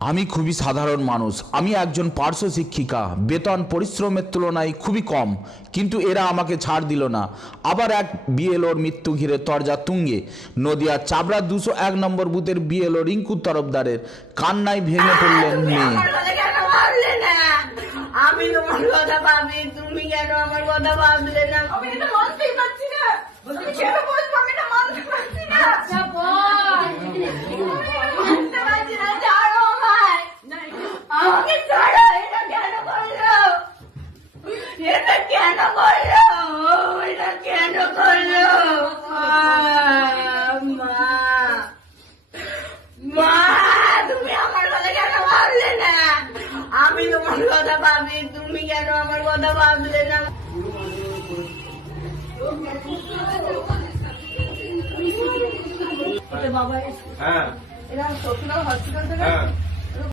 আমি খুবই সাধারণ মানুষ। আমি একজন পার্শ্ব শিক্ষিকা। বেতন পরিশ্রমের তুলনায় খুবই কম। কিন্তু এরা আমাকে ছাড় দিল না। আবার এক বিএলওর মৃত্যু ঘিরে তরজা তুঙ্গে। নদিয়ার চাবড়া দুশো এক নম্বর বুথের বিএলও রিঙ্কু তরফদারের কান্নায় ভেঙে পড়লেন মেয়ে। আমার কথা কেন ভাবলে না আমি তোমার কথা ভাবি তুমি কেন আমার কথা ভাবলে না আমি এটা মানতেই পারছি না তুমি কেন বলছো আমি এটা মানতে পারছি না আচ্ছা বল মানতে পারছি না ছাড়ো আমায় আমাকে ছাড়ো এটা কেন করল এটা কেন করল? এটা কেন করল? মা মা তুমি আমার কথা কেন ভাবলে না? আমি তোমার কথা ভাবি তুমি কেন আমার কথা ভাবলে না? বাবা হ্যাঁ। এরা শ্বশুরা হসপিটাল থেকে